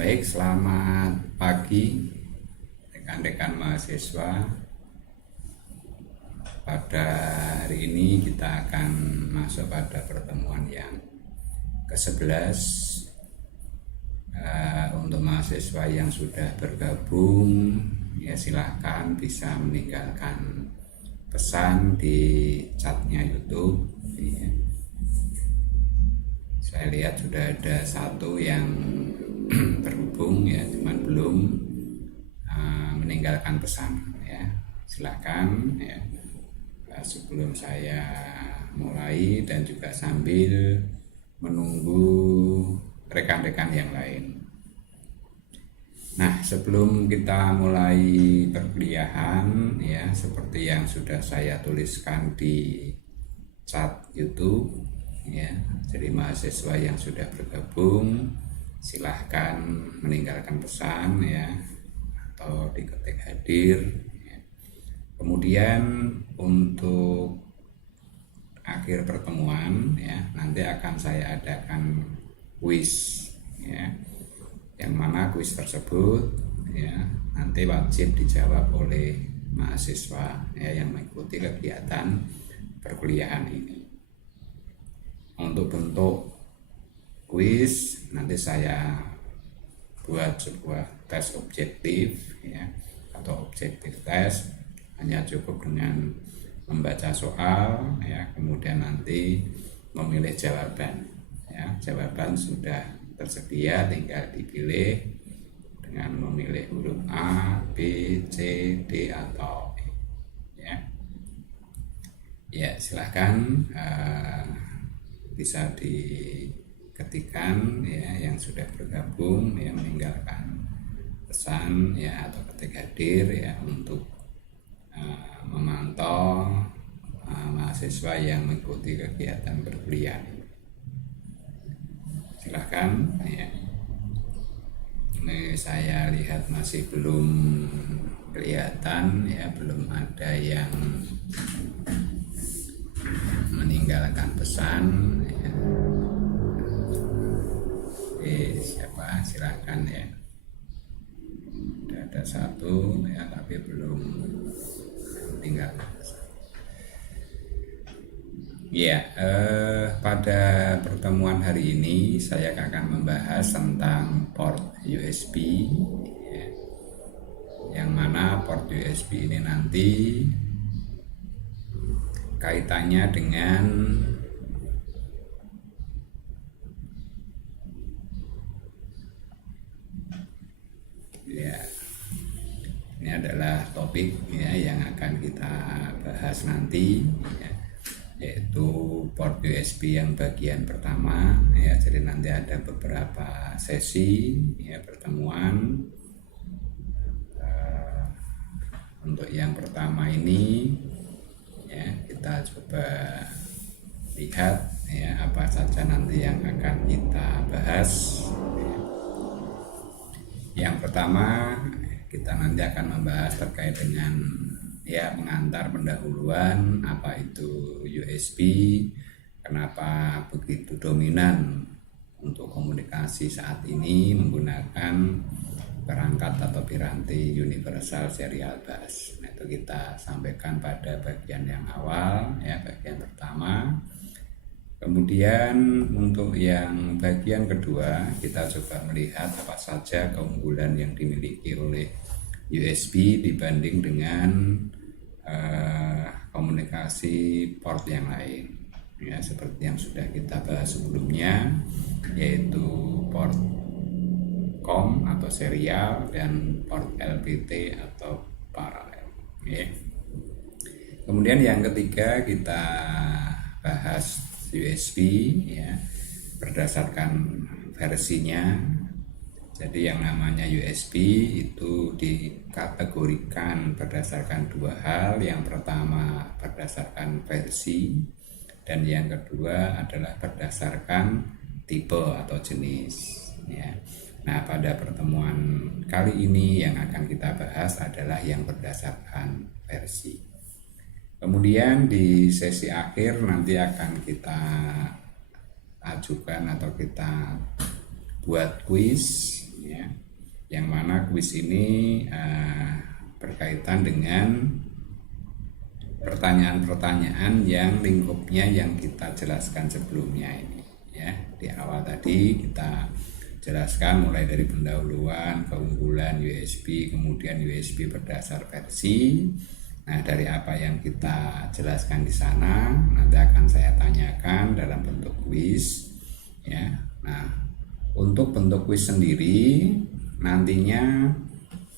Baik, selamat pagi rekan-rekan mahasiswa. Pada hari ini kita akan masuk pada pertemuan yang ke-11. Untuk mahasiswa yang sudah bergabung, ya silahkan bisa meninggalkan pesan di chatnya YouTube. Ya. Saya lihat sudah ada satu yang terhubung, ya, cuman belum meninggalkan pesan. Ya, silakan. Ya. Sebelum saya mulai dan juga sambil menunggu rekan-rekan yang lain. Nah, sebelum kita mulai perkuliahan, ya, seperti yang sudah saya tuliskan di chat YouTube, ya, jadi mahasiswa yang sudah bergabung silahkan meninggalkan pesan, ya, atau diketik hadir. Ya. Kemudian untuk akhir pertemuan, ya, nanti akan saya adakan kuis, ya, yang mana kuis tersebut, ya, nanti wajib dijawab oleh mahasiswa, ya, yang mengikuti kegiatan perkuliahan ini. Untuk bentuk kuis nanti saya buat sebuah tes objektif, ya, atau objektif tes. Hanya cukup dengan membaca soal, ya, kemudian nanti memilih jawaban. Ya, jawaban sudah tersedia, tinggal dipilih dengan memilih huruf A, B, C, D atau E. Ya, ya silahkan bisa diketikkan, ya, yang sudah bergabung, ya, meninggalkan pesan, ya, atau ketik hadir, ya, untuk memantau mahasiswa yang mengikuti kegiatan perkuliahan. Silahkan, ya. Ini saya lihat masih belum kelihatan, ya, belum ada yang meninggalkan pesan, ya. Siapa? Silahkan, ya. Sudah ada satu, ya, tapi belum meninggalkan pesan. Ya, pada pertemuan hari ini saya akan membahas tentang port USB, ya, yang mana port USB ini nanti kaitannya dengan ya, ini adalah topik, ya, yang akan kita bahas nanti, ya, yaitu port USB yang bagian pertama, ya. Jadi nanti ada beberapa sesi, ya, pertemuan. Untuk yang pertama ini, ya, kita coba lihat, ya, apa saja nanti yang akan kita bahas. Ya. Yang pertama kita nanti akan membahas terkait dengan, ya, pengantar pendahuluan, apa itu USB, kenapa begitu dominan untuk komunikasi saat ini menggunakan perangkat atau piranti universal serial bus. Nah, itu kita sampaikan pada bagian yang awal, ya, bagian pertama. Kemudian untuk yang bagian kedua kita coba melihat apa saja keunggulan yang dimiliki oleh USB dibanding dengan komunikasi port yang lain, ya, seperti yang sudah kita bahas sebelumnya, yaitu port COM atau serial dan port LPT atau paralel, ya. Kemudian yang ketiga kita bahas USB, ya, berdasarkan versinya. Jadi yang namanya USB itu dikategorikan berdasarkan dua hal. Yang pertama berdasarkan versi, dan yang kedua adalah berdasarkan tipe atau jenis, ya. Nah, pada pertemuan kali ini yang akan kita bahas adalah yang berdasarkan versi. Kemudian di sesi akhir nanti akan kita ajukan atau kita buat kuis, ya, yang mana kuis ini berkaitan dengan pertanyaan-pertanyaan yang lingkupnya yang kita jelaskan sebelumnya ini ya. Di awal tadi kita jelaskan mulai dari pendahuluan, keunggulan USB, kemudian USB berdasar versi. Nah, dari apa yang kita jelaskan di sana nanti akan saya tanyakan dalam bentuk kuis ya. Nah, untuk bentuk kuis sendiri nantinya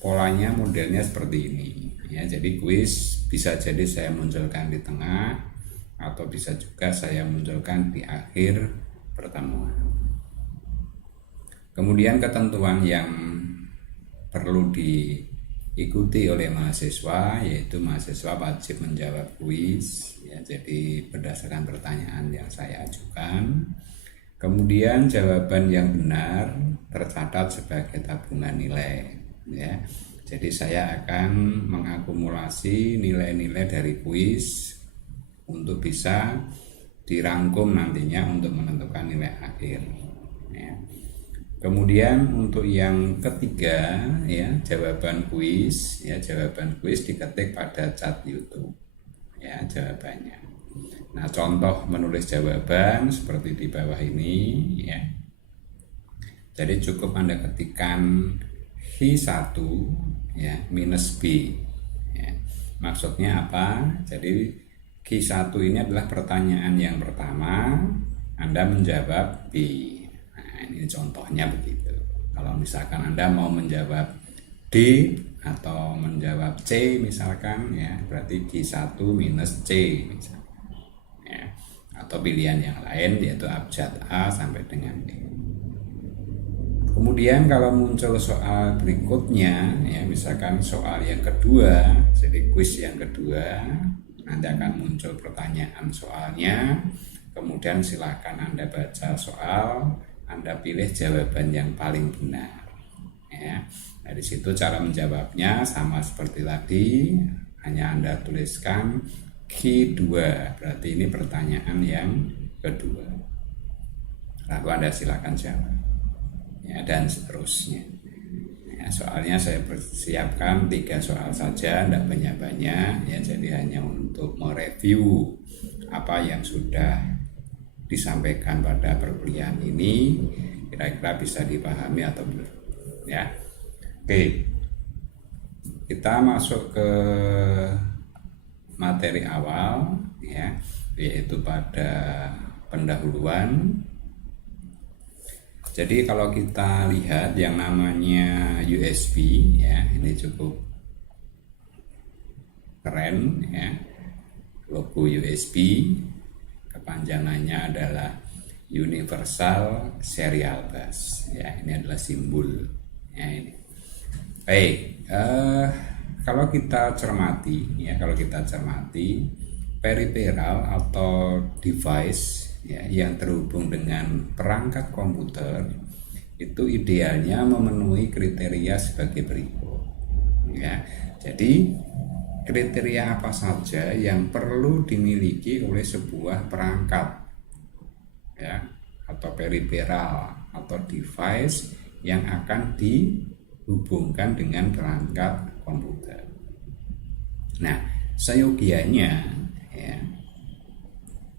polanya modelnya seperti ini ya. Jadi kuis bisa jadi saya munculkan di tengah atau bisa juga saya munculkan di akhir pertemuan. Kemudian ketentuan yang perlu diikuti oleh mahasiswa yaitu mahasiswa wajib menjawab kuis ya. Jadi berdasarkan pertanyaan yang saya ajukan. Kemudian jawaban yang benar tercatat sebagai tabungan nilai ya. Jadi saya akan mengakumulasi nilai-nilai dari kuis untuk bisa dirangkum nantinya untuk menentukan nilai akhir ya. Kemudian untuk yang ketiga ya, jawaban kuis diketik pada chat YouTube ya jawabannya. Nah, contoh menulis jawaban seperti di bawah ini ya. Jadi cukup Anda ketikkan H1 ya minus B ya. Maksudnya apa? Jadi Q1 ini adalah pertanyaan yang pertama, Anda menjawab B. Nah, ini contohnya begitu. Kalau misalkan Anda mau menjawab D atau menjawab C misalkan ya, berarti Q1 minus C misalkan ya. Atau pilihan yang lain yaitu abjad A sampai dengan D. Kemudian kalau muncul soal berikutnya ya, misalkan soal yang kedua, jadi kuis yang kedua, nanti akan muncul pertanyaan soalnya. Kemudian silakan Anda baca soal, Anda pilih jawaban yang paling benar ya. Dari situ cara menjawabnya sama seperti tadi, hanya Anda tuliskan Q2, berarti ini pertanyaan yang kedua. Lalu Anda silakan jawab ya, dan seterusnya ya. Soalnya saya persiapkan 3 soal saja, tidak banyak-banyak ya, jadi hanya untuk mereview apa yang sudah disampaikan pada perkuliahan ini, kira-kira bisa dipahami atau belum ya. Oke, kita masuk ke materi awal ya, yaitu pada pendahuluan. Jadi kalau kita lihat yang namanya USB ya, ini cukup keren ya. Logo USB, kepanjangannya adalah Universal Serial Bus ya. Ini adalah simbol ya ini. Baik, kalau kita cermati peripheral atau device ya, yang terhubung dengan perangkat komputer itu idealnya memenuhi kriteria sebagai berikut ya. Jadi kriteria apa saja yang perlu dimiliki oleh sebuah perangkat ya, atau peripheral atau device yang akan dihubungkan dengan perangkat komputer. Nah, seyogianya ya,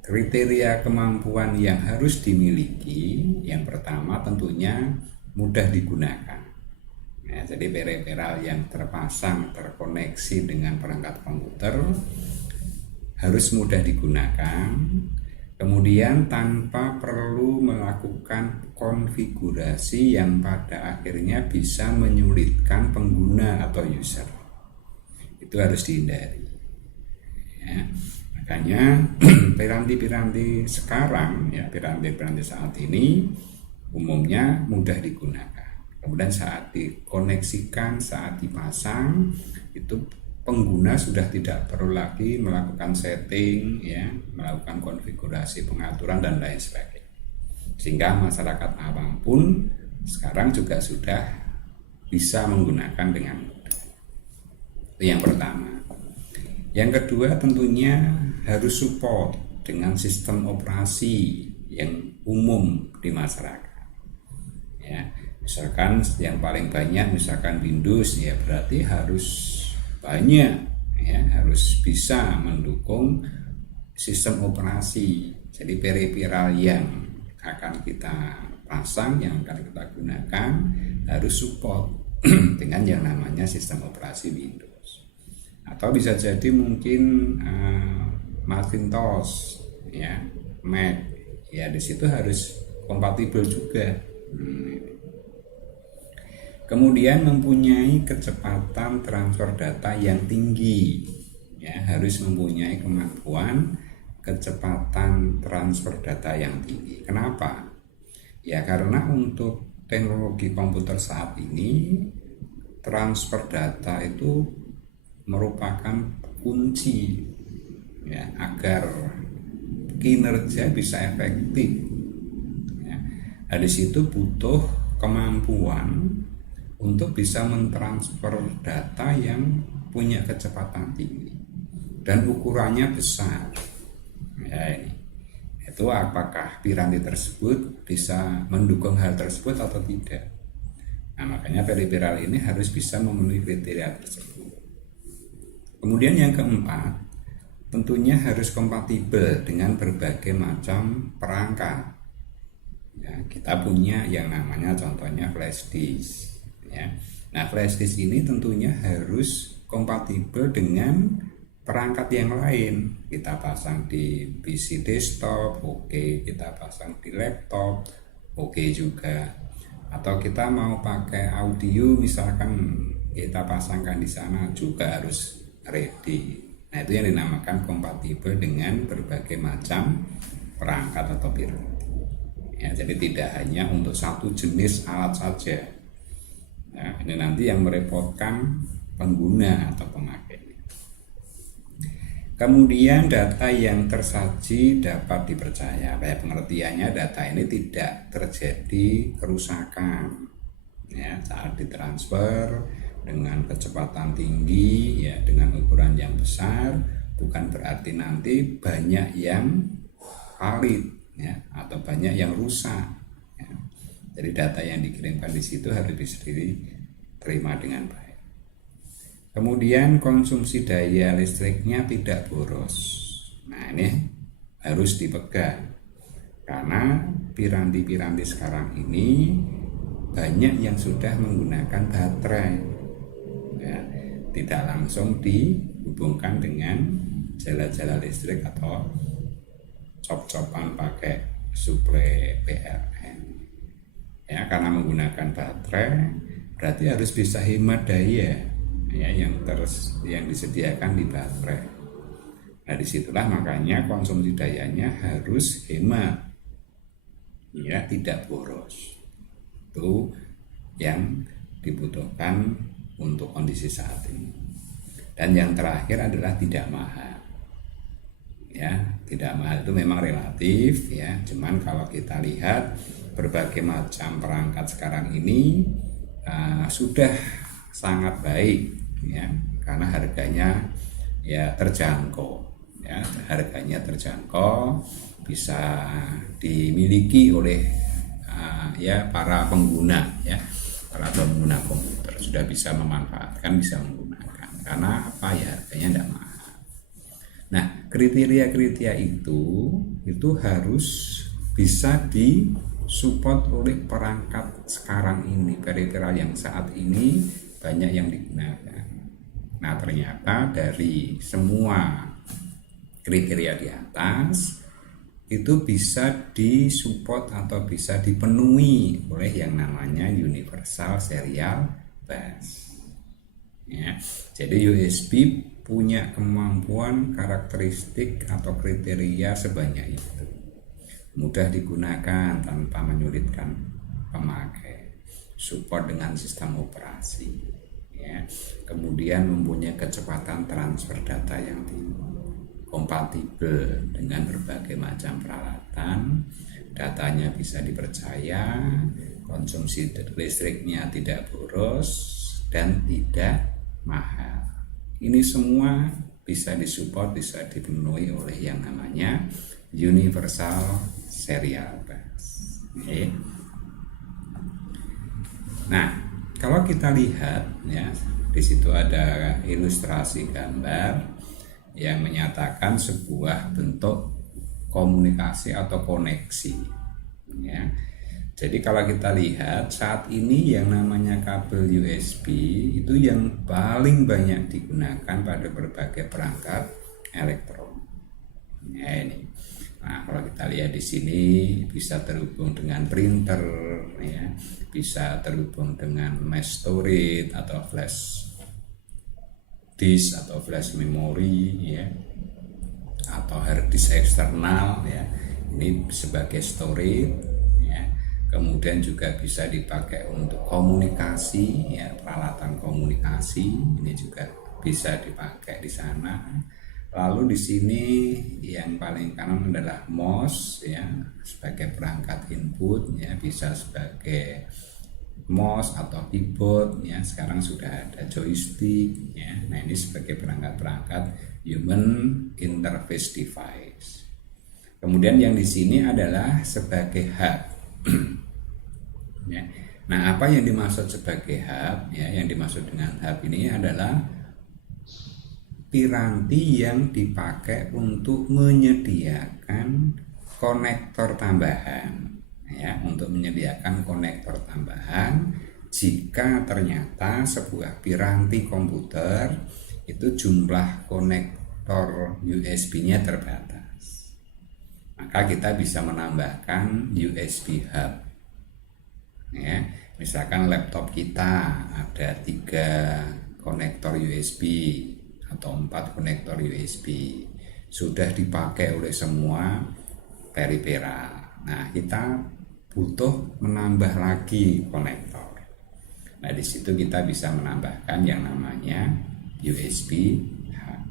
kriteria kemampuan yang harus dimiliki, yang pertama tentunya mudah digunakan ya. Jadi peripheral yang terkoneksi dengan perangkat komputer harus mudah digunakan, kemudian tanpa perlu melakukan konfigurasi yang pada akhirnya bisa menyulitkan pengguna atau user. Itu harus dihindari ya. Makanya piranti-piranti sekarang ya, piranti-piranti saat ini umumnya mudah digunakan. Kemudian saat dikoneksikan, saat dipasang, itu pengguna sudah tidak perlu lagi melakukan setting ya, melakukan konfigurasi pengaturan dan lain sebagainya. Sehingga masyarakat awam pun sekarang juga sudah bisa menggunakan dengan mudah. Itu yang pertama. Yang kedua tentunya harus support dengan sistem operasi yang umum di masyarakat ya. Misalkan yang paling banyak misalkan Windows, ya berarti harus banyak, ya harus bisa mendukung sistem operasi. Jadi peripheral yang akan kita pasang, yang akan kita gunakan harus support dengan yang namanya sistem operasi Windows. Atau bisa jadi mungkin Macintosh, ya Mac, ya di situ harus kompatibel juga. Kemudian mempunyai kecepatan transfer data yang tinggi, ya harus mempunyai kemampuan kecepatan transfer data yang tinggi. Kenapa? Ya karena untuk teknologi komputer saat ini transfer data itu merupakan kunci, ya agar kinerja bisa efektif. Ya, di situ butuh kemampuan untuk bisa mentransfer data yang punya kecepatan tinggi dan ukurannya besar. Ya, itu apakah piranti tersebut bisa mendukung hal tersebut atau tidak. Nah, makanya peripheral ini harus bisa memenuhi kriteria tersebut. Kemudian yang keempat, tentunya harus kompatibel dengan berbagai macam perangkat. Ya, kita punya yang namanya contohnya flash disk. Ya. Nah, flash disk ini tentunya harus kompatibel dengan perangkat yang lain. Kita pasang di PC desktop, oke. Kita pasang di laptop, oke juga. Atau kita mau pakai audio, misalkan kita pasangkan di sana juga harus ready. Nah, itu yang dinamakan kompatibel dengan berbagai macam perangkat atau piranti. Ya, jadi tidak hanya untuk satu jenis alat saja. Nah, ini nanti yang merepotkan pengguna atau pemakai. Kemudian data yang tersaji dapat dipercaya. Pengertiannya, data ini tidak terjadi kerusakan, ya, saat ditransfer dengan kecepatan tinggi, ya dengan ukuran yang besar, bukan berarti nanti banyak yang valid, ya, atau banyak yang rusak. Ya. Jadi data yang dikirimkan di situ harus bisa diterima dengan baik. Kemudian konsumsi daya listriknya tidak boros. Nah, ini harus dipegang karena piranti-piranti sekarang ini banyak yang sudah menggunakan baterai, ya, tidak langsung dihubungkan dengan jala-jala listrik atau cop-copan pakai suplai PLN. Ya, karena menggunakan baterai berarti harus bisa hemat daya, ya, yang disediakan di baterai. Nah, disitulah makanya konsumsi dayanya harus hemat, ya tidak boros. Itu yang dibutuhkan untuk kondisi saat ini. Dan yang terakhir adalah tidak mahal. Ya, tidak mahal itu memang relatif, ya. Cuman kalau kita lihat berbagai macam perangkat sekarang ini sudah sangat baik, ya, karena harganya ya terjangkau, ya harganya terjangkau, bisa dimiliki oleh ya para pengguna, ya para pengguna komputer sudah bisa memanfaatkan, bisa menggunakan karena apa, ya harganya tidak mahal. Nah, kriteria-kriteria itu harus bisa disupport oleh perangkat sekarang ini, peripheral yang saat ini banyak yang digunakan. Nah, ternyata dari semua kriteria di atas itu bisa disupport atau bisa dipenuhi oleh yang namanya Universal Serial Bus. Ya, jadi USB punya kemampuan, karakteristik atau kriteria sebanyak itu. Mudah digunakan tanpa menyulitkan pemakai, support dengan sistem operasi, ya. Kemudian mempunyai kecepatan transfer data yang tinggi, kompatibel dengan berbagai macam peralatan, datanya bisa dipercaya, konsumsi listriknya tidak boros dan tidak mahal. Ini semua bisa disupport, bisa dipenuhi oleh yang namanya Universal Serial Bus. Nah, kalau kita lihat ya, di situ ada ilustrasi gambar yang menyatakan sebuah bentuk komunikasi atau koneksi ya. Jadi kalau kita lihat saat ini yang namanya kabel USB itu yang paling banyak digunakan pada berbagai perangkat elektronik. Ya ini. Nah, kalau kita lihat di sini bisa terhubung dengan printer ya, bisa terhubung dengan mass storage atau flash disk atau flash memory ya, atau hard disk eksternal ya. Ini sebagai storage ya. Kemudian juga bisa dipakai untuk komunikasi ya, peralatan komunikasi ini juga bisa dipakai di sana. Lalu di sini yang paling kanan adalah mouse ya, sebagai perangkat input ya, bisa sebagai mouse atau keyboard ya. Sekarang sudah ada joystick ya. Nah, ini sebagai perangkat-perangkat human interface device. Kemudian yang di sini adalah sebagai hub. Ya. Nah, apa yang dimaksud sebagai hub ya? Yang dimaksud dengan hub ini adalah piranti yang dipakai untuk menyediakan konektor tambahan ya, untuk menyediakan konektor tambahan jika ternyata sebuah piranti komputer itu jumlah konektor USB-nya terbatas, maka kita bisa menambahkan USB hub ya. Misalkan laptop kita ada 3 konektor USB atau 4 konektor USB sudah dipakai oleh semua peripheral. Nah, kita butuh menambah lagi konektor. Nah, di situ kita bisa menambahkan yang namanya USB hub.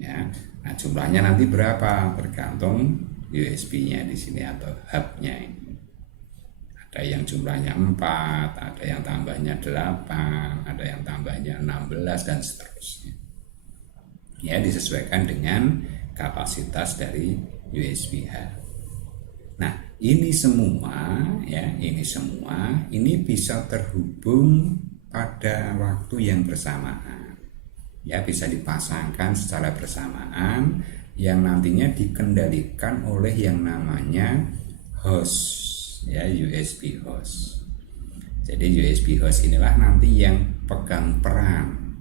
Ya. Nah, jumlahnya nanti berapa tergantung USB-nya di sini atau hub-nya ini. Ada yang jumlahnya 4, ada yang tambahnya 8, ada yang tambahnya 16 dan seterusnya. Ya, disesuaikan dengan kapasitas dari USB hub. Nah, ini semua ini bisa terhubung pada waktu yang bersamaan. Ya, bisa dipasangkan secara bersamaan yang nantinya dikendalikan oleh yang namanya host. Ya, USB host. Jadi USB host inilah nanti yang pegang peran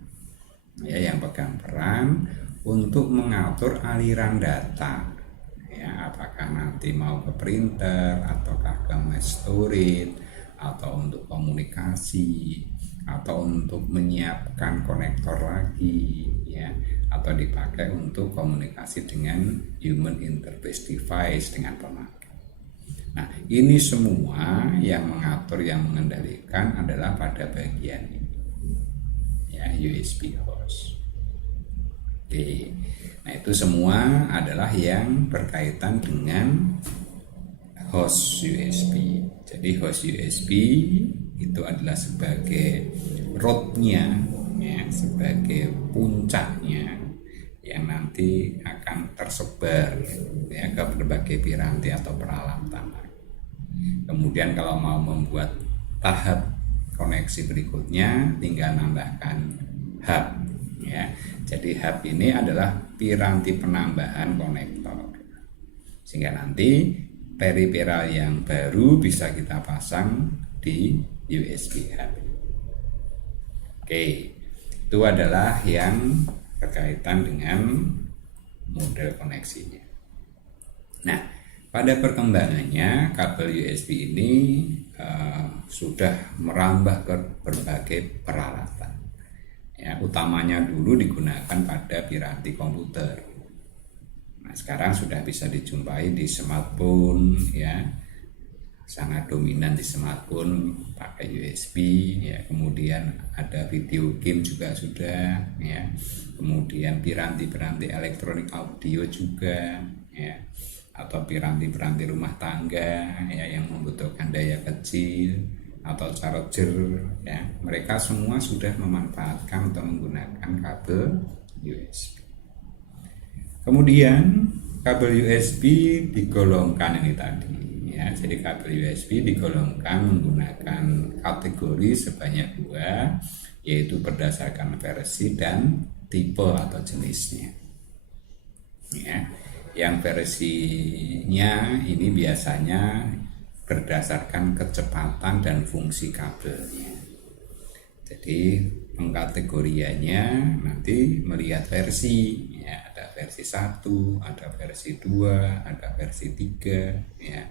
ya, yang pegang peran untuk mengatur aliran data ya, apakah nanti mau ke printer ataukah ke mass storage atau untuk komunikasi atau untuk menyiapkan konektor lagi ya, atau dipakai untuk komunikasi dengan human interface device dengan pemakai. Nah, ini semua yang mengatur, yang mengendalikan adalah pada bagian ini ya, USB host. Oke. Nah, itu semua adalah yang berkaitan dengan host USB. Jadi host USB itu adalah sebagai rootnya ya, sebagai puncaknya yang nanti akan tersebar ya, ke berbagai piranti atau peralatan. Kemudian kalau mau membuat tahap koneksi berikutnya tinggal nambahkan hub ya. Jadi hub ini adalah piranti penambahan konektor, sehingga nanti peripheral yang baru bisa kita pasang di USB hub. Oke, itu adalah yang berkaitan dengan model koneksinya. Nah, pada perkembangannya kabel USB ini sudah merambah ke berbagai peralatan. Ya, utamanya dulu digunakan pada piranti komputer. Nah, sekarang sudah bisa dijumpai di smartphone ya. Sangat dominan di smartphone pakai USB ya. Kemudian ada video game juga sudah ya. Kemudian piranti-piranti elektronik audio juga ya, atau piranti-piranti rumah tangga ya yang membutuhkan daya kecil atau charger ya, mereka semua sudah memanfaatkan atau menggunakan kabel USB. Kemudian kabel USB digolongkan ini tadi Ya, jadi kabel USB digolongkan menggunakan kategori sebanyak 2, yaitu berdasarkan versi dan tipe atau jenisnya. Ya, yang versinya ini biasanya berdasarkan kecepatan dan fungsi kabelnya. Jadi pengkategoriannya nanti melihat versi, ya, ada versi 1, ada versi 2, ada versi 3, ya.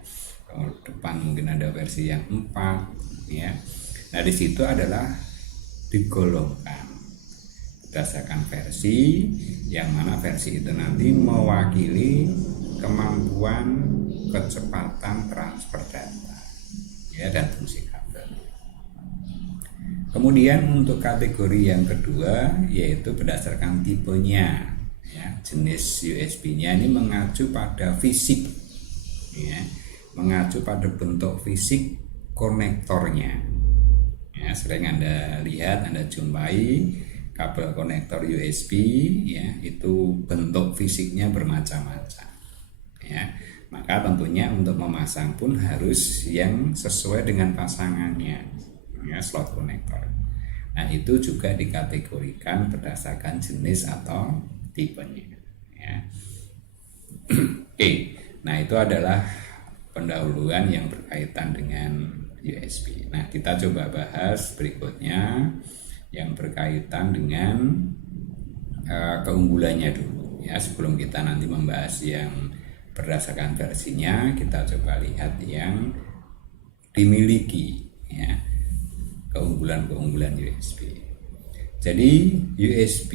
Depan mungkin ada versi yang 4, ya. Nah, di situ adalah digolongkan berdasarkan versi, yang mana versi itu nanti mewakili kemampuan kecepatan transfer data, ya, dan fungsi kabel. Kemudian untuk kategori yang kedua yaitu berdasarkan tipenya, ya, jenis USB-nya ini mengacu pada fisik, ya, mengacu pada bentuk fisik konektornya. Ya, sering Anda lihat, Anda jumpai kabel konektor USB, ya, itu bentuk fisiknya bermacam-macam. Ya, maka tentunya untuk memasang pun harus yang sesuai dengan pasangannya, ya, slot konektor. Nah, itu juga dikategorikan berdasarkan jenis atau tipenya, ya. Oke, nah itu adalah pendahuluan yang berkaitan dengan USB. Nah, kita coba bahas berikutnya yang berkaitan dengan keunggulannya dulu, ya. Sebelum kita nanti membahas yang berdasarkan versinya, kita coba lihat yang dimiliki, ya, keunggulan-keunggulan USB. Jadi USB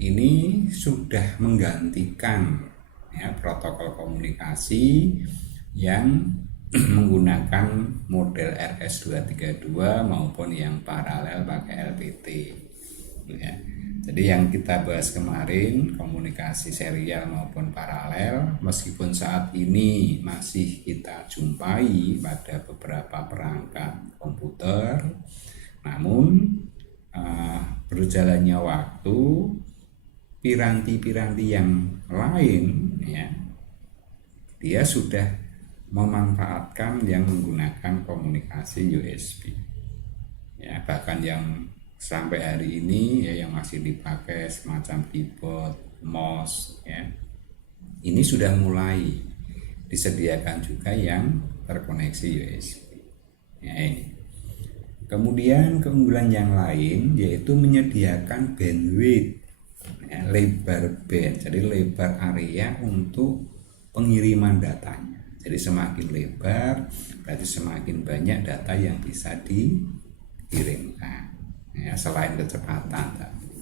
ini sudah menggantikan, ya, protokol komunikasi yang menggunakan model RS-232 maupun yang paralel pakai LPT, ya. Jadi yang kita bahas kemarin komunikasi serial maupun paralel, meskipun saat ini masih kita jumpai pada beberapa perangkat komputer, namun berjalannya waktu piranti-piranti yang lain, ya, dia sudah memanfaatkan yang menggunakan komunikasi USB, ya. Bahkan yang sampai hari ini, ya, yang masih dipakai semacam keyboard, mouse, ya, ini sudah mulai disediakan juga yang terkoneksi USB, ya, ini. Kemudian keunggulan yang lain yaitu menyediakan bandwidth, ya, lebar band, jadi lebar area untuk pengiriman datanya. Jadi semakin lebar berarti semakin banyak data yang bisa dikirimkan, ya, selain kecepatan tadi.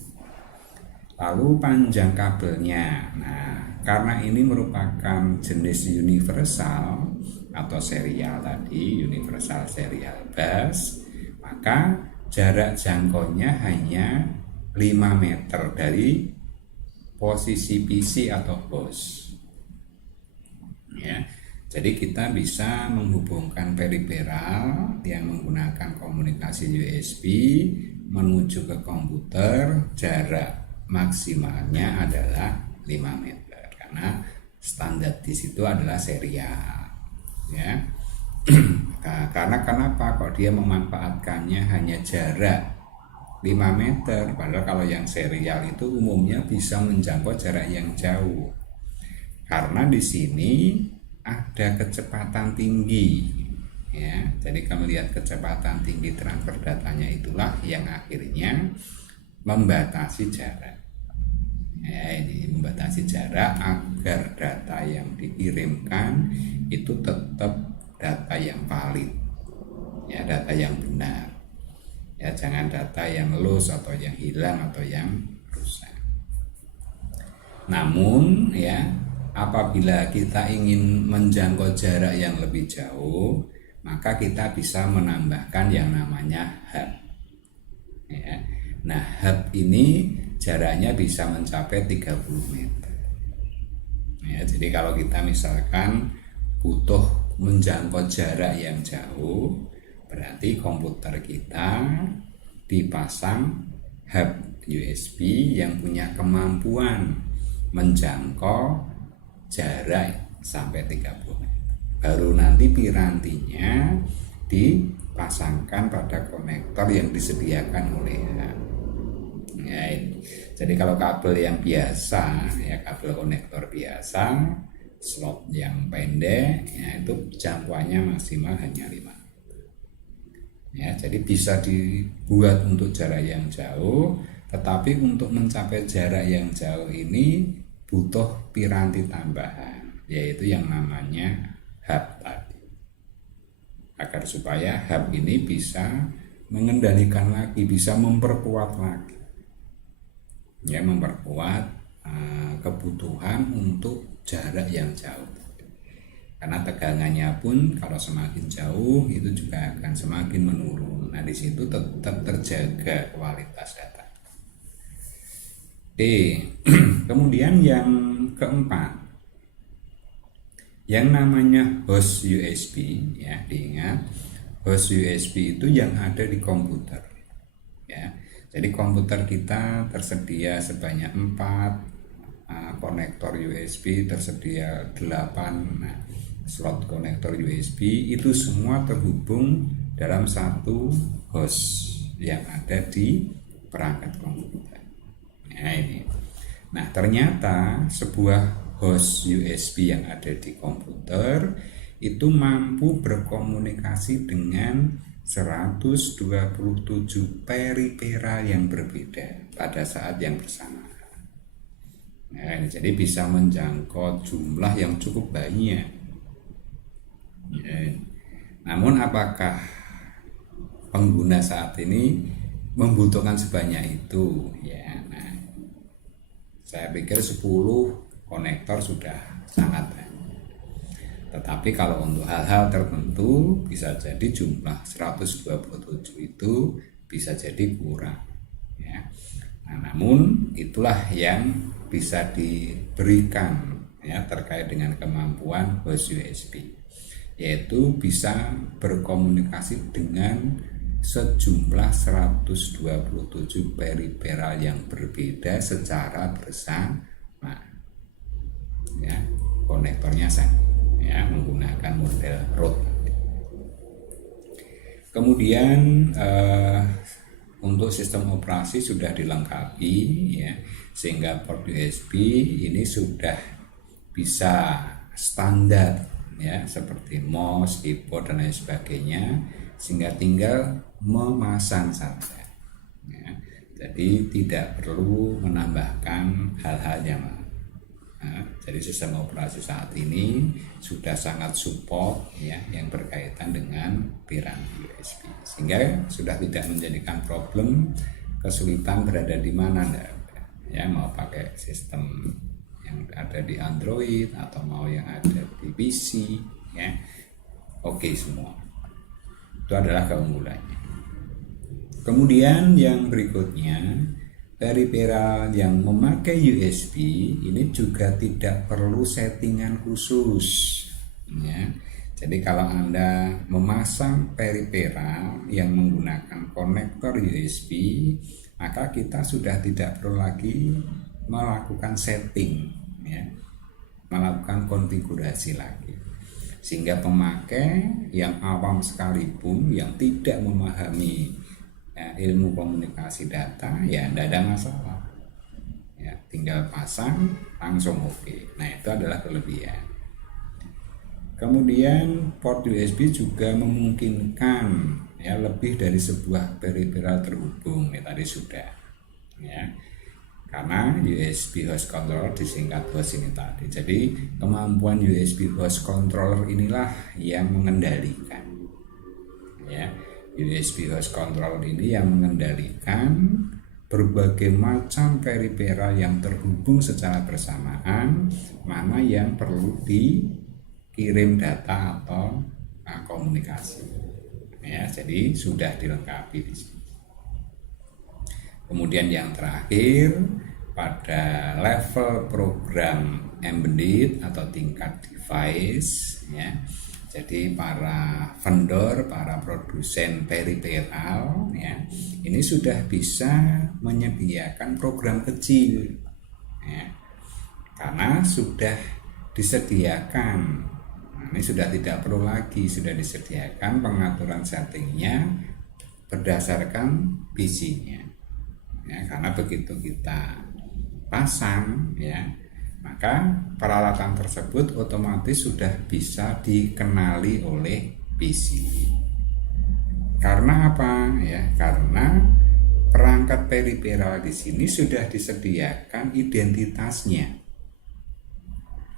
Lalu panjang kabelnya. Nah, karena ini merupakan jenis universal atau serial tadi, universal serial bus, maka jarak jangkaunya hanya 5 meter dari posisi PC atau host, ya. Jadi kita bisa menghubungkan periferal yang menggunakan komunikasi USB menuju ke komputer, jarak maksimalnya adalah 5 meter karena standar di situ adalah serial, ya. Karena kenapa kok dia memanfaatkannya hanya jarak 5 meter, padahal kalau yang serial itu umumnya bisa menjangkau jarak yang jauh. Karena di sini ada kecepatan tinggi, ya. Jadi kamu lihat kecepatan tinggi transfer datanya itulah yang akhirnya membatasi jarak, ya, ini membatasi jarak agar data yang dikirimkan itu tetap data yang valid, ya, data yang benar, ya, jangan data yang loss atau yang hilang atau yang rusak. Namun, ya, apabila kita ingin menjangkau jarak yang lebih jauh, maka kita bisa menambahkan yang namanya hub, ya. Nah, hub ini jaraknya bisa mencapai 30 meter, ya. Jadi kalau kita misalkan butuh menjangkau jarak yang jauh, berarti komputer kita dipasang hub USB yang punya kemampuan menjangkau jarak sampai 30 meter. baru nanti pirantinya dipasangkan pada konektor yang disediakan oleh hub. Ya, jadi kalau kabel yang biasa, ya kabel konektor biasa, slot yang pendek, ya itu jangkauannya maksimal hanya 5. Ya, jadi bisa dibuat untuk jarak yang jauh, tetapi untuk mencapai jarak yang jauh ini butuh piranti tambahan, yaitu yang namanya hub tadi. Agar supaya hub ini bisa mengendalikan lagi, bisa memperkuat lagi. Ya, memperkuat kebutuhan untuk jarak yang jauh. Karena tegangannya pun kalau semakin jauh itu juga akan semakin menurun. Nah, di situ tetap terjaga kualitas data. Oke, kemudian yang keempat, yang namanya host USB, ya diingat, host USB itu yang ada di komputer. Ya, jadi komputer kita tersedia sebanyak 4 konektor USB, tersedia 8 slot konektor USB, itu semua terhubung dalam satu host yang ada di perangkat komputer. Nah ini. Nah ternyata sebuah host USB yang ada di komputer itu mampu berkomunikasi dengan 127 peripheral yang berbeda pada saat yang bersamaan. Nah, jadi bisa menjangkau jumlah yang cukup banyak. Namun apakah pengguna saat ini membutuhkan sebanyak itu? Ya, nah, saya pikir 10 konektor sudah sangat. Tetapi kalau untuk hal-hal tertentu bisa jadi jumlah 127 itu bisa jadi kurang. Ya. Nah, namun itulah yang bisa diberikan ya terkait dengan kemampuan host USB. Yaitu bisa berkomunikasi dengan sejumlah 127 peripheral yang berbeda secara bersama. Ya, konektornya sama, ya, menggunakan model road. Kemudian untuk sistem operasi sudah dilengkapi, ya, sehingga port USB ini sudah bisa standar, ya, seperti mouse, keyboard dan lain sebagainya, sehingga tinggal memasang saja. Ya, jadi tidak perlu menambahkan hal-hal yang lain. Nah, jadi sistem operasi saat ini sudah sangat support, ya, yang berkaitan dengan piranti USB, sehingga sudah tidak menjadikan problem kesulitan berada di mana, ya, mau pakai sistem yang ada di Android atau mau yang ada di PC, ya, oke semua. Itu adalah keunggulannya. Kemudian yang berikutnya, peripheral yang memakai USB ini juga tidak perlu settingan khusus, ya. Jadi kalau Anda memasang peripheral yang menggunakan konektor USB, maka kita sudah tidak perlu lagi melakukan setting, ya, melakukan konfigurasi lagi, sehingga pemakai yang awam sekalipun yang tidak memahami, ya, ilmu komunikasi data, ya tidak ada masalah, ya, tinggal pasang langsung oke. Nah itu adalah kelebihan. Kemudian port USB juga memungkinkan, ya, lebih dari sebuah peripheral terhubung, ya, tadi sudah, ya. Karena USB host controller disingkat host ini tadi. Jadi kemampuan USB host controller inilah yang mengendalikan, ya, USB host controller ini yang mengendalikan berbagai macam peripheral yang terhubung secara bersamaan, mana yang perlu dikirim data atau komunikasi, ya. Jadi sudah dilengkapi di sini. Kemudian yang terakhir, pada level program embedded atau tingkat device, ya. Jadi para vendor, para produsen peripheral, ya, ini sudah bisa menyediakan program kecil, ya, karena sudah disediakan Ini sudah tidak perlu lagi, sudah disediakan pengaturan settingnya berdasarkan PC-nya. Ya, karena begitu kita pasang, ya, maka peralatan tersebut otomatis sudah bisa dikenali oleh PC. Karena apa? Ya, karena perangkat periferal di sini sudah disediakan identitasnya.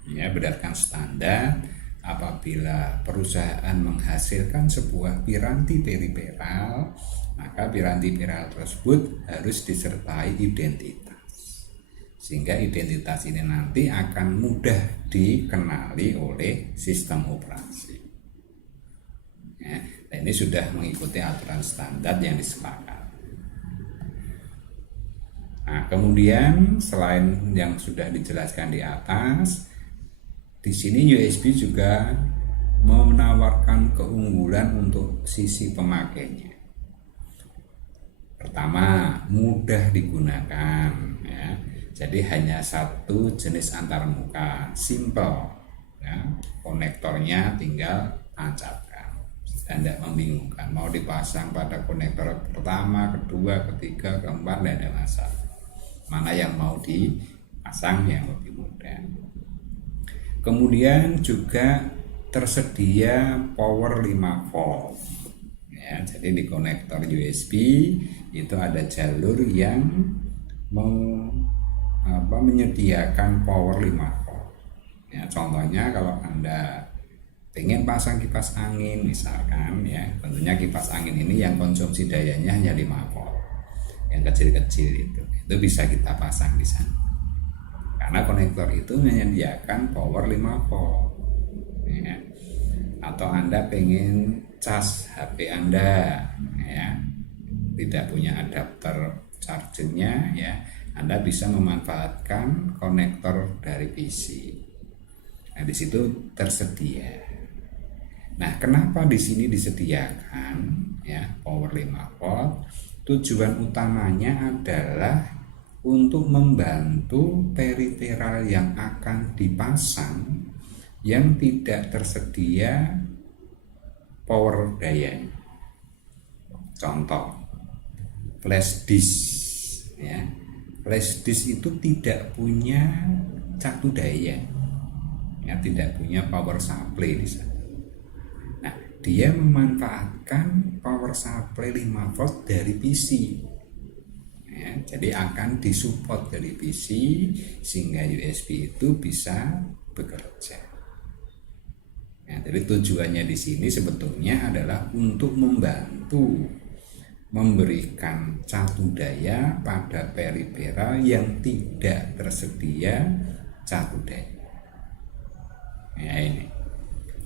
Ya, berdasarkan standar, apabila perusahaan menghasilkan sebuah piranti periferal, maka piranti periferal tersebut harus disertai identitas. Sehingga identitas ini nanti akan mudah dikenali oleh sistem operasi. Ya, dan ini sudah mengikuti aturan standar yang disepakati. Nah, kemudian selain yang sudah dijelaskan di atas, di sini USB juga menawarkan keunggulan untuk sisi pemakainya. Pertama, mudah digunakan, ya. Jadi hanya satu jenis antarmuka, simple, ya. Konektornya tinggal tancapkan, dan tidak membingungkan. Mau dipasang pada konektor pertama, kedua, ketiga, keempat, tidak ada masalah. Mana yang mau dipasang yang lebih mudah. Kemudian juga tersedia power 5 volt. Ya, jadi di konektor USB itu ada jalur yang menyediakan power 5 volt. Ya, contohnya kalau Anda ingin pasang kipas angin misalkan, ya, tentunya kipas angin ini yang konsumsi dayanya hanya 5 volt. Yang kecil-kecil itu bisa kita pasang di sana. Karena konektor itu menyediakan power 5 volt, ya. Atau Anda pengen cas HP Anda, ya, tidak punya adapter chargernya, ya, Anda bisa memanfaatkan konektor dari PC. Nah, di situ tersedia. Nah, kenapa di sini disediakan, ya, power 5 volt? Tujuan utamanya adalah untuk membantu periferal yang akan dipasang yang tidak tersedia power daya. Contoh, flash disk, ya. Flash disk itu tidak punya catu daya, ya, tidak punya power supply di sana. Nah, dia memanfaatkan power supply 5 volt dari PC. Ya, jadi akan disupport dari PC sehingga USB itu bisa bekerja. Ya, jadi tujuannya di sini sebetulnya adalah untuk membantu memberikan catu daya pada periferal yang tidak tersedia catu daya. Ya, ini.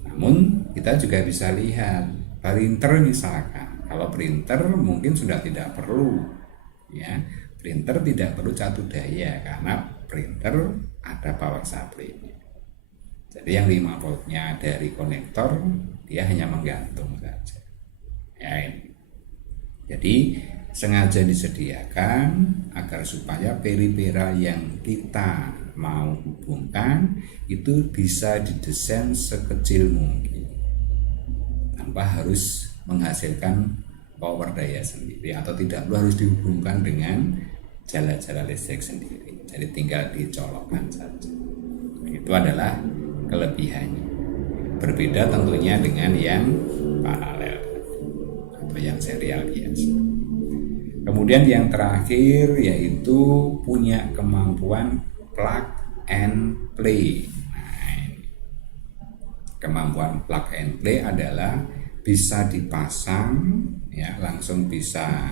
Namun kita juga bisa lihat printer misalkan. Kalau printer mungkin sudah tidak perlu. Ya, printer tidak perlu catu daya karena printer ada power supply-nya. Jadi yang 5 voltnya dari konektor dia hanya menggantung saja. Ya, ini. Jadi sengaja disediakan agar supaya periferal yang kita mau hubungkan itu bisa didesain sekecil mungkin tanpa harus menghasilkan power daya sendiri, atau tidak perlu harus dihubungkan dengan jala-jala listrik sendiri. Jadi tinggal dicolokkan saja. Itu adalah kelebihannya. Berbeda tentunya dengan yang paralel atau yang serial biasa. Kemudian yang terakhir yaitu punya kemampuan plug and play. Nah, kemampuan plug and play adalah bisa dipasang, ya, langsung bisa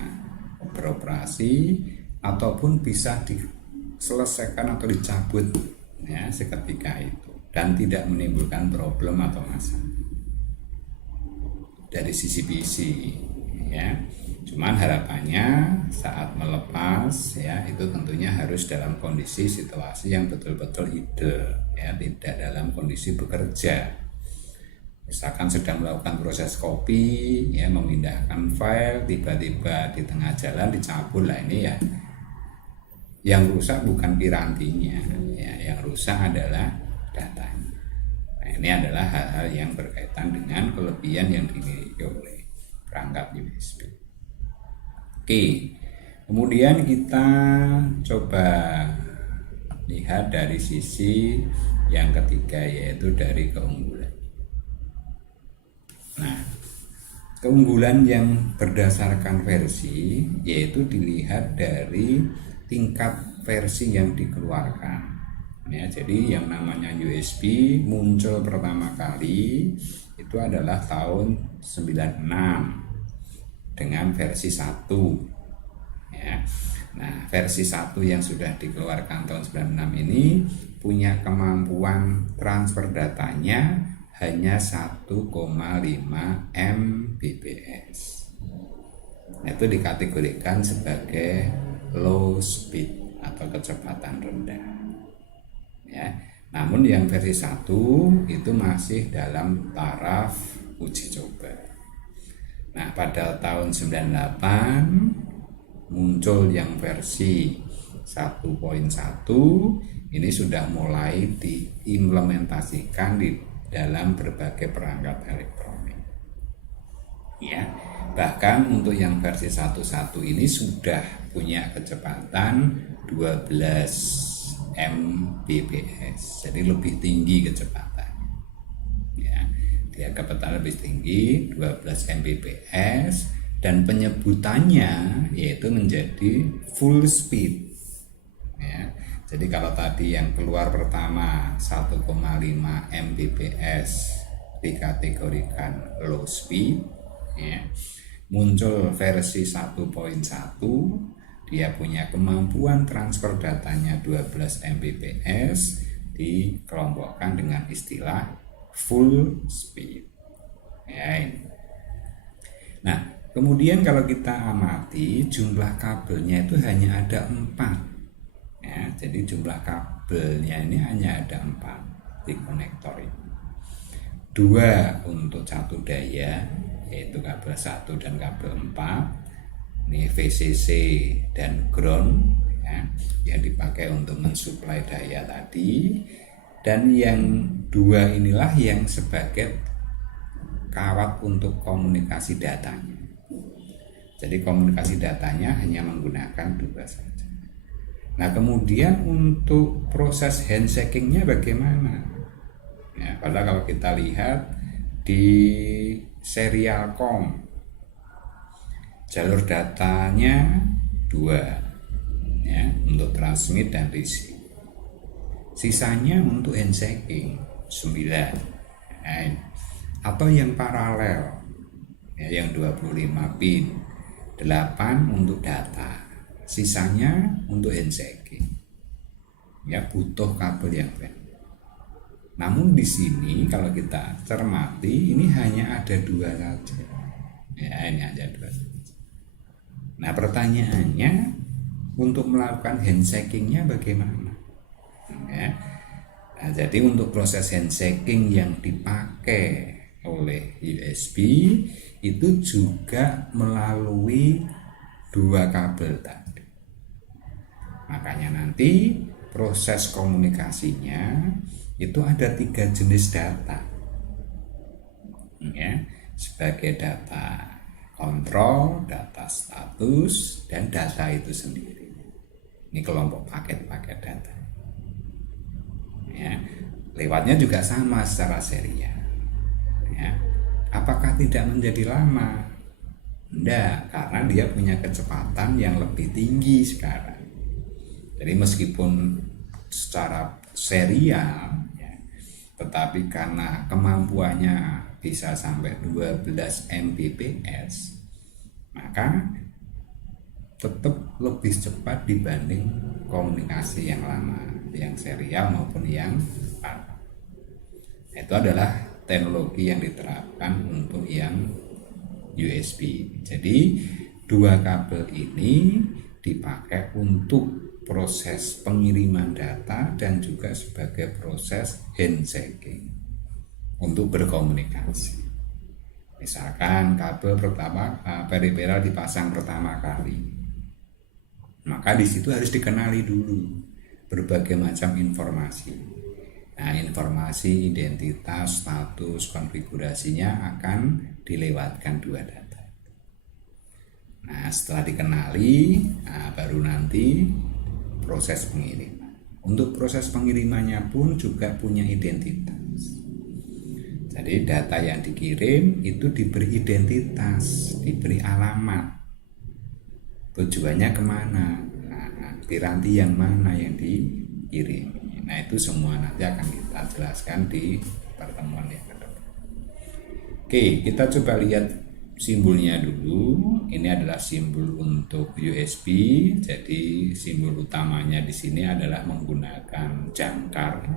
beroperasi, ataupun bisa diselesaikan atau dicabut, ya, seketika itu dan tidak menimbulkan problem atau masalah dari sisi PC, ya. Cuman harapannya saat melepas, ya, itu tentunya harus dalam kondisi situasi yang betul-betul ideal, ya, tidak dalam kondisi bekerja. Misalkan sedang melakukan proses copy, ya, memindahkan file, tiba-tiba di tengah jalan dicabut, lah ini, ya, yang rusak bukan pirantinya, ya, yang rusak adalah datanya. Nah, ini adalah hal-hal yang berkaitan dengan kelebihan yang dimiliki oleh perangkat USB. Oke, kemudian kita coba lihat dari sisi yang ketiga, yaitu dari keunggulan. Nah, keunggulan yang berdasarkan versi yaitu dilihat dari tingkat versi yang dikeluarkan. Ya, jadi yang namanya USB muncul pertama kali itu adalah tahun 96 dengan versi 1. Ya. Nah, versi 1 yang sudah dikeluarkan tahun 96 ini punya kemampuan transfer datanya hanya 1,5 Mbps. Itu dikategorikan sebagai low speed atau kecepatan rendah. Ya, namun yang versi 1 itu masih dalam taraf uji coba. Nah, pada tahun 98 muncul yang versi 1.1, ini sudah mulai diimplementasikan di dalam berbagai perangkat elektronik. Ya, bahkan untuk yang versi 1.1 ini sudah punya kecepatan 12 Mbps, jadi lebih tinggi kecepatannya. Ya, dia kecepatan lebih tinggi 12 Mbps dan penyebutannya yaitu menjadi full speed. Ya, jadi kalau tadi yang keluar pertama 1,5 Mbps dikategorikan low speed, ya, muncul versi 1.1, dia punya kemampuan transfer datanya 12 Mbps, dikelompokkan dengan istilah full speed. Ya, ini. Nah, kemudian kalau kita amati jumlah kabelnya itu hanya ada 4. Ya, jadi jumlah kabelnya ini hanya ada 4 di konektor ini. 2 untuk satu daya, yaitu kabel 1 dan kabel 4. Ini VCC dan ground, ya, yang dipakai untuk mensuplai daya tadi. Dan yang 2 inilah yang sebagai kawat untuk komunikasi datanya. Jadi komunikasi datanya hanya menggunakan 2 saja. Nah, kemudian untuk proses handshakingnya bagaimana? Ya, padahal kalau kita lihat di serial COM, jalur datanya 2, ya, untuk transmit dan receive. Sisanya untuk handshaking 9, ya, atau yang paralel, ya, yang 25 pin, 8 untuk data, sisanya untuk handshaking. Ya, butuh kabel yang pendek. Namun di sini kalau kita cermati ini hanya ada 2 saja. Ya, ini hanya 2 saja. Nah, pertanyaannya untuk melakukan handshaking-nya bagaimana? Ya. Nah, jadi untuk proses handshaking yang dipakai oleh USB itu juga melalui 2 kabel tadi. Makanya nanti proses komunikasinya itu ada 3 jenis data. Ya, sebagai data kontrol, data status, dan data itu sendiri. Ini kelompok paket-paket data. Ya, lewatnya juga sama secara serial. Ya, apakah tidak menjadi lama? Tidak, karena dia punya kecepatan yang lebih tinggi sekarang. Jadi meskipun secara serial, ya, tetapi karena kemampuannya bisa sampai 12 Mbps, maka tetap lebih cepat dibanding komunikasi yang lama, yang serial maupun yang paralel. Itu adalah teknologi yang diterapkan untuk yang USB. Jadi 2 kabel ini dipakai untuk proses pengiriman data dan juga sebagai proses handshaking untuk berkomunikasi. Misalkan kabel pertama periferal dipasang pertama kali, maka di situ harus dikenali dulu berbagai macam informasi. Nah, informasi identitas, status, konfigurasinya akan dilewatkan dua data. Nah, setelah dikenali, baru nanti proses pengiriman. Untuk proses pengirimannya pun juga punya identitas. Jadi data yang dikirim itu diberi identitas, diberi alamat. Tujuannya kemana? Nah, piranti yang mana yang dikirim? Nah, itu semua nanti akan kita jelaskan di pertemuan yang kedua. Oke, kita coba lihat simbolnya dulu. Ini adalah simbol untuk USB. Jadi simbol utamanya di sini adalah menggunakan jangkar.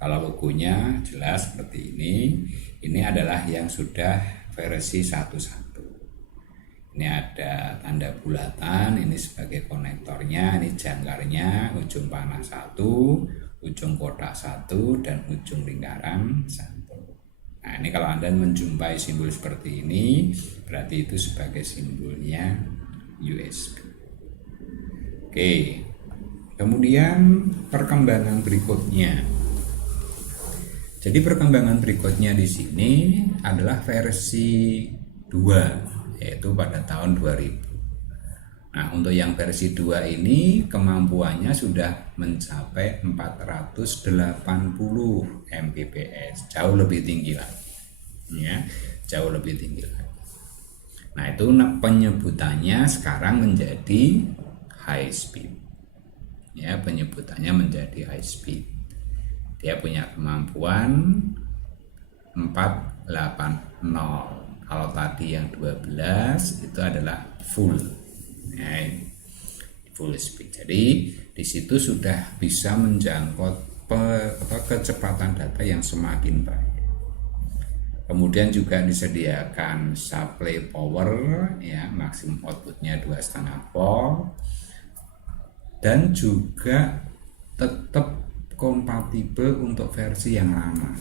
Kalau logonya jelas seperti ini. Ini adalah yang sudah versi 1.1. Ini ada tanda bulatan, ini sebagai konektornya, ini jangkarnya, ujung panah 1, ujung kotak 1, dan ujung lingkaran 1. Nah, ini kalau Anda menjumpai simbol seperti ini, berarti itu sebagai simbolnya USB. Oke, kemudian perkembangan berikutnya. Jadi perkembangan berikutnya di sini adalah versi 2, yaitu pada tahun 2000. Nah, untuk yang versi 2 ini kemampuannya sudah mencapai 480 Mbps, jauh lebih tinggi lagi. Ya, jauh lebih tinggi lagi. Nah, itu penyebutannya sekarang menjadi high speed. Ya, penyebutannya menjadi high speed. Dia punya kemampuan 480. Kalau tadi yang 12 itu adalah full, ya, full speed. Jadi di situ sudah bisa menjangkau kecepatan data yang semakin baik. Kemudian juga disediakan supply power, ya, maksimum outputnya 2,5 volt, dan juga tetap kompatibel untuk versi yang lama.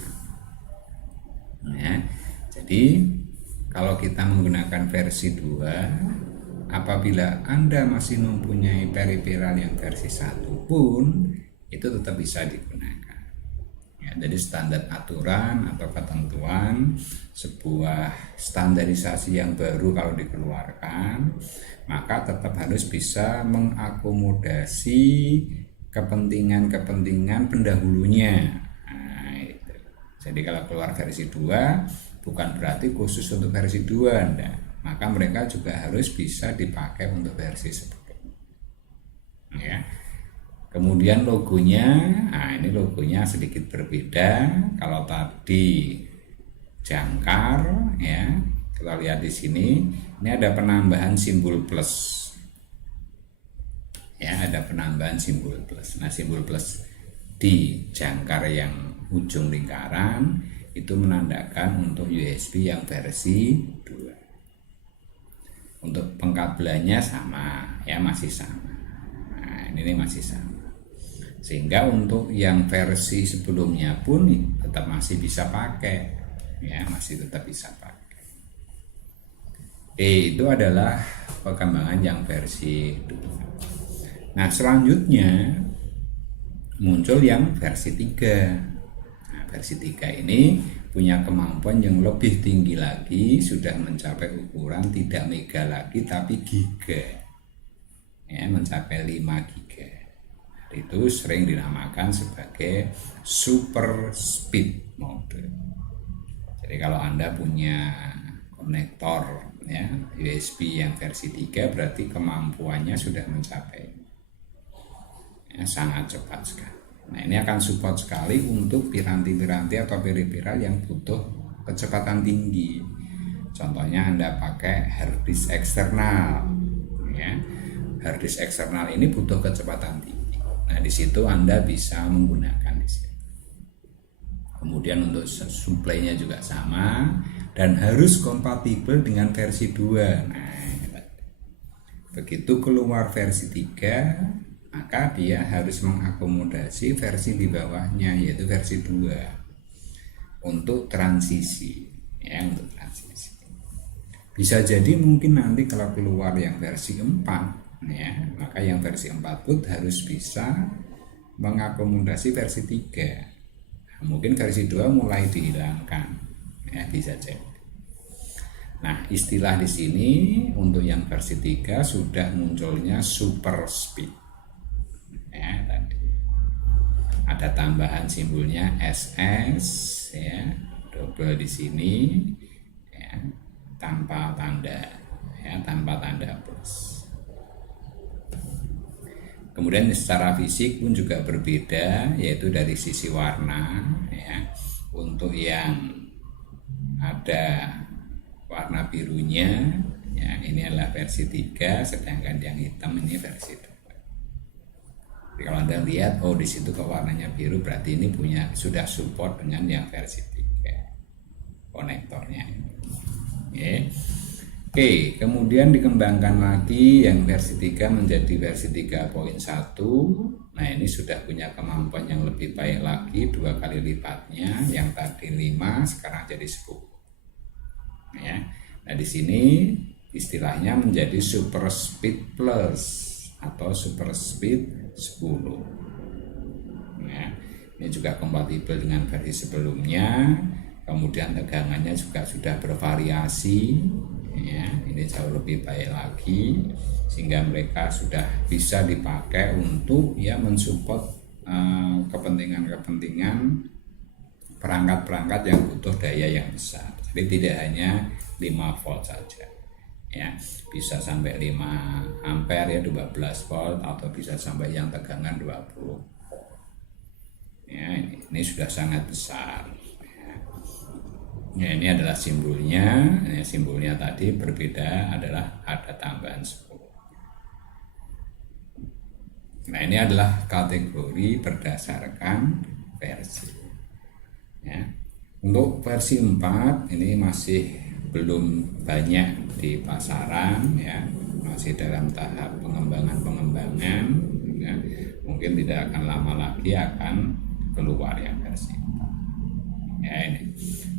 Ya, jadi kalau kita menggunakan versi 2, apabila Anda masih mempunyai peripheral yang versi 1 pun, itu tetap bisa digunakan. Ya, jadi standar aturan atau ketentuan sebuah standarisasi yang baru kalau dikeluarkan, maka tetap harus bisa mengakomodasi kepentingan pendahulunya. Nah, itu. Jadi kalau keluar versi 2 bukan berarti khusus untuk versi 2, enggak. Maka mereka juga harus bisa dipakai untuk versi sebelumnya. Ya. Kemudian logonya, nah ini logonya sedikit berbeda. Kalau tadi jangkar, ya, kita lihat di sini, ini ada penambahan simbol plus. Ya, ada penambahan simbol plus. Nah, simbol plus di jangkar yang ujung lingkaran itu menandakan untuk USB yang versi 2. Untuk pengkabelannya sama, ya, masih sama. Nah, ini masih sama. Sehingga untuk yang versi sebelumnya pun tetap masih bisa pakai, ya, masih tetap bisa pakai. Itu adalah perkembangan yang versi 2. Nah, selanjutnya muncul yang versi 3. Nah, versi 3 ini punya kemampuan yang lebih tinggi lagi, sudah mencapai ukuran tidak mega lagi tapi giga. Ya, mencapai 5 giga. Itu sering dinamakan sebagai super speed mode. Jadi kalau Anda punya konektor, ya, USB yang versi 3, berarti kemampuannya sudah mencapai, ya, sangat cepat sekali. Nah, ini akan support sekali untuk piranti-piranti atau peripheral yang butuh kecepatan tinggi. Contohnya Anda pakai hard disk eksternal, ya. Hard disk eksternal ini butuh kecepatan tinggi. Nah, di situ Anda bisa menggunakan di situ. Kemudian untuk supply-nya juga sama dan harus kompatibel dengan versi 2. Nah, begitu keluar versi 3, maka dia harus mengakomodasi versi di bawahnya, yaitu versi 2 untuk transisi, ya, untuk transisi. Bisa jadi mungkin nanti kalau keluar yang versi 4, ya, maka yang versi 4 pun harus bisa mengakomodasi versi 3. Mungkin versi 2 mulai dihilangkan, ya bisa cek. Nah, istilah di sini untuk yang versi 3 sudah munculnya super speed. Ya, tadi ada tambahan simbolnya SS, ya, double di sini, ya, tanpa tanda, ya, tanpa tanda plus. Kemudian secara fisik pun juga berbeda, yaitu dari sisi warna, ya. Untuk yang ada warna birunya, ya, ini adalah versi 3, sedangkan yang hitam ini versi 2. Jadi kalau Anda lihat, oh di situ kok warnanya biru, berarti ini sudah support dengan yang versi 3 konektornya. Oke, kemudian dikembangkan lagi yang versi 3 menjadi versi 3.1. Nah, ini sudah punya kemampuan yang lebih baik lagi, 2 kali lipatnya. Yang tadi 5, sekarang jadi 10. Ya. Nah, di sini istilahnya menjadi Super Speed Plus atau Super Speed 10. Ya. Ini juga kompatibel dengan versi sebelumnya. Kemudian tegangannya juga sudah bervariasi. Ya, ini jauh lebih baik lagi, sehingga mereka sudah bisa dipakai untuk ya mensupport kepentingan perangkat-perangkat yang butuh daya yang besar. Jadi tidak hanya 5 volt saja, ya, bisa sampai 5 ampere, ya, 12 volt, atau bisa sampai yang tegangan 20. Ya, ini sudah sangat besar. Ya, ini adalah simbolnya. Ya, simbolnya tadi berbeda, adalah ada tambahan 10. Nah, ini adalah kategori berdasarkan versi. Ya. Untuk versi 4 ini masih belum banyak di pasaran, ya, masih dalam tahap pengembangan, ya. Mungkin tidak akan lama lagi akan keluar yang versi 4. Ya, ini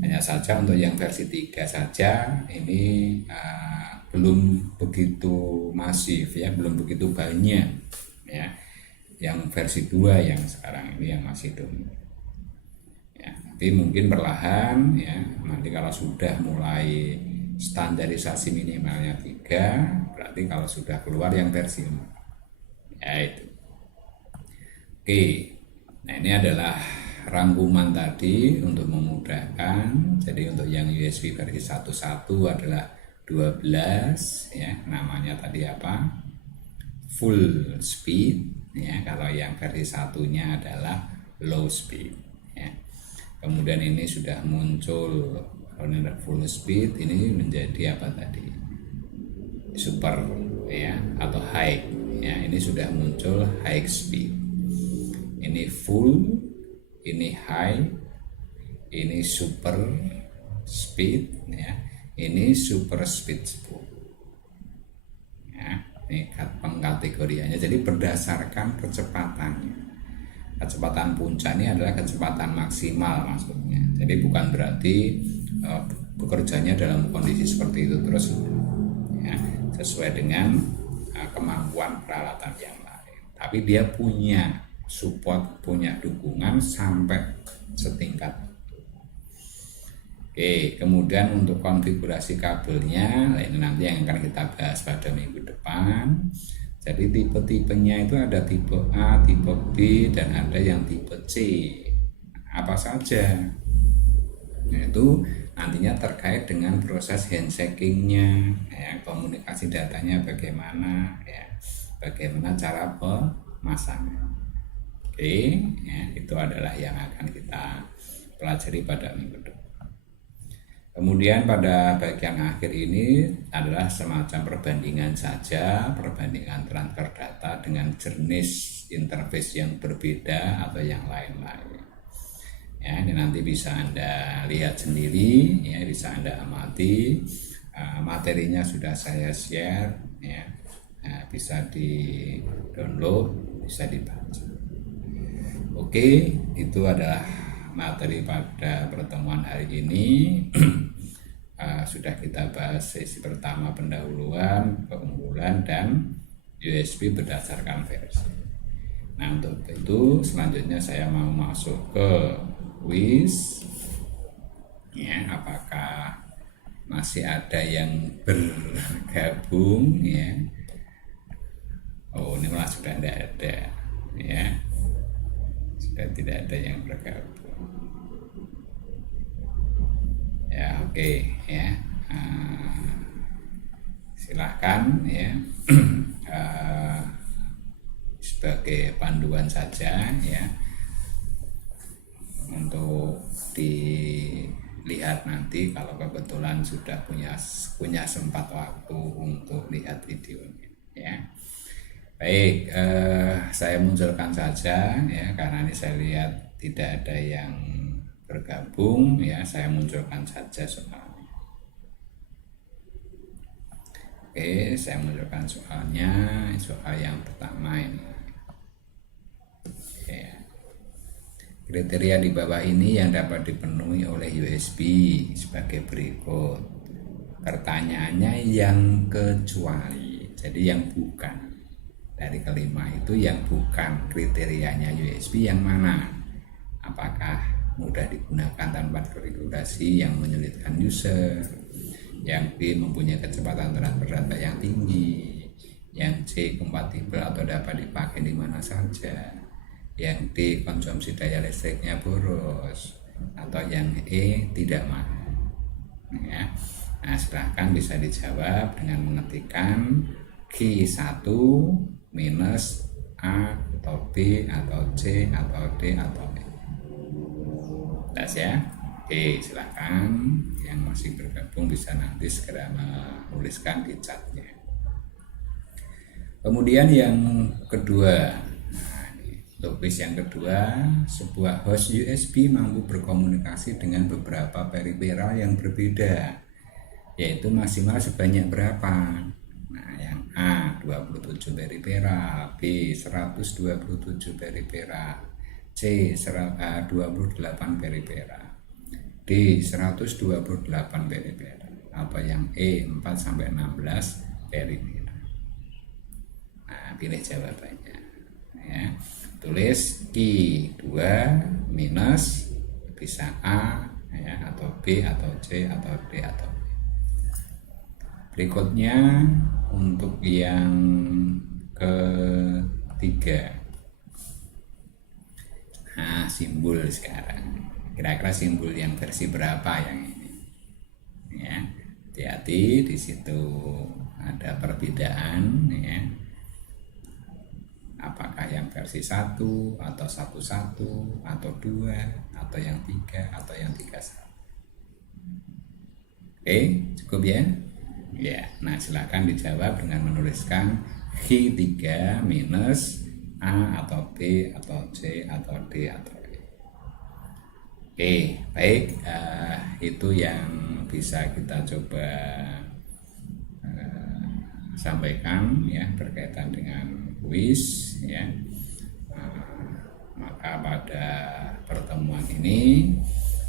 hanya saja untuk yang versi 3 saja ini belum begitu masif, ya, belum begitu banyak, ya. Yang versi 2 yang sekarang ini yang masih dominan, ya, tapi mungkin perlahan, ya, nanti kalau sudah mulai standarisasi minimalnya 3, berarti kalau sudah keluar yang versi 4, ya itu. Oke, nah ini adalah rangkuman tadi untuk memudahkan. Jadi untuk yang USB versi 1.1 adalah 12, ya, namanya tadi apa, full speed, ya. Kalau yang versi satunya adalah low speed, ya. Kemudian ini sudah muncul full speed, ini menjadi apa tadi, super, ya, atau high, ya. Ini sudah muncul high speed, ini full, ini high, ini super speed, ya, ini super speed 10. Ya, ini pengkategoriannya. Jadi berdasarkan kecepatannya. Kecepatan puncak ini adalah kecepatan maksimal maksudnya. Jadi bukan berarti bekerjanya dalam kondisi seperti itu terus, ya, sesuai dengan kemampuan peralatan yang lain. Tapi dia punya support, punya dukungan sampai setingkat itu. Oke, kemudian untuk konfigurasi kabelnya, ini nanti yang akan kita bahas pada minggu depan. Jadi tipe-tipenya itu ada tipe A, tipe B, dan ada yang tipe C. Apa saja? Yaitu nantinya terkait dengan proses handshaking-nya, ya, komunikasi datanya bagaimana, ya, bagaimana cara pemasangan. Oke, ya, itu adalah yang akan kita pelajari pada minggu depan. Kemudian pada bagian akhir ini adalah semacam perbandingan saja, perbandingan transfer data dengan jenis interface yang berbeda atau yang lain-lain. Ya, ini nanti bisa Anda lihat sendiri, ya, bisa Anda amati. Materinya sudah saya share, ya, bisa di download, bisa dibaca. Oke, itu adalah materi pada pertemuan hari ini. Sudah kita bahas sesi pertama, pendahuluan, keunggulan, dan USB berdasarkan versi. Nah, untuk itu selanjutnya saya mau masuk ke quiz ya, apakah masih ada yang bergabung ya. Oh, ini malah sudah tidak ada ya, sudah tidak ada yang bergabung ya. Oke ya. Silahkan ya. Sebagai panduan saja ya, untuk dilihat nanti kalau kebetulan sudah punya sempat waktu untuk lihat videonya ya. Baik, saya munculkan saja ya, karena ini saya lihat tidak ada yang bergabung ya, saya munculkan saja soalnya. Oke, saya munculkan soalnya, soal yang pertama ini ya. Kriteria di bawah ini yang dapat dipenuhi oleh USB sebagai berikut. Pertanyaannya yang kecuali, jadi yang bukan. Dari kelima itu yang bukan kriterianya USB yang mana? Apakah mudah digunakan tanpa regulasi yang menyulitkan user? Yang B mempunyai kecepatan transfer data yang tinggi? Yang C kompatibel atau dapat dipakai di mana saja? Yang D konsumsi daya listriknya boros? Atau yang E tidak mahal ya. Nah, silahkan bisa dijawab dengan mengetikkan Q1 minus A atau B atau C atau D atau E. Jelas ya? Oke, silahkan yang masih bergabung bisa nanti segera menuliskan di chatnya. Kemudian yang kedua, topik yang kedua, sebuah host USB mampu berkomunikasi dengan beberapa periferal yang berbeda, yaitu maksimal sebanyak berapa? Nah, yang A 27 periferal, B 127 periferal, C 28 periferal, D 128 periferal, atau yang E 4 sampai 16 periferal. Nah, pilih jawabannya ya. Tulis Q2 minus, bisa A ya, atau B atau C atau D atau E. Berikutnya untuk yang ketiga. Nah, simbol sekarang. Kira-kira simbol yang versi berapa yang ini? Ya, hati-hati di situ ada perbedaan ya. Apakah yang versi 1 atau 11 atau 2 atau yang 3 atau yang 31? Oke, cukup ya? Ya, nah silakan dijawab dengan menuliskan Q3 minus A atau B atau C atau D atau E. Oke, baik, itu yang bisa kita coba sampaikan ya berkaitan dengan kuis ya. Maka pada pertemuan ini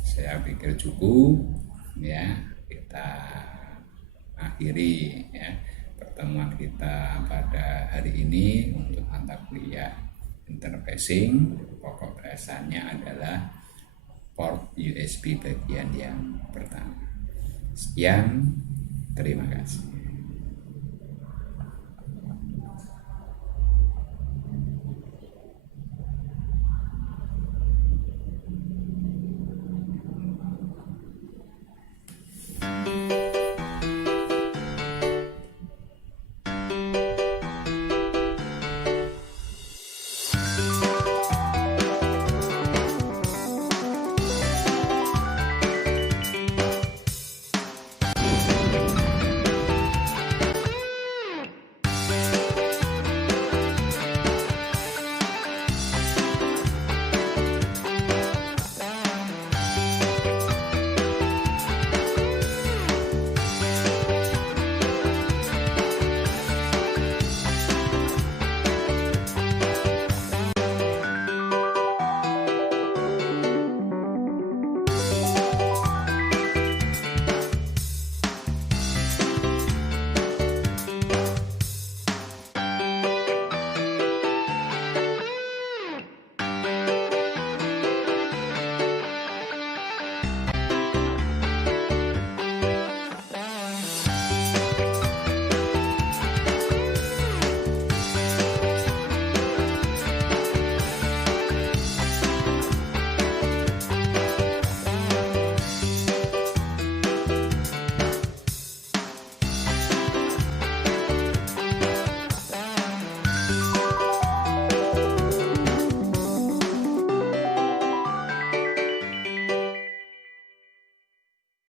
saya pikir cukup ya, kita akhiri ya pertemuan kita pada hari ini untuk mata kuliah interfacing. Pokok bahasannya adalah port USB bagian yang pertama. Sekian, terima kasih.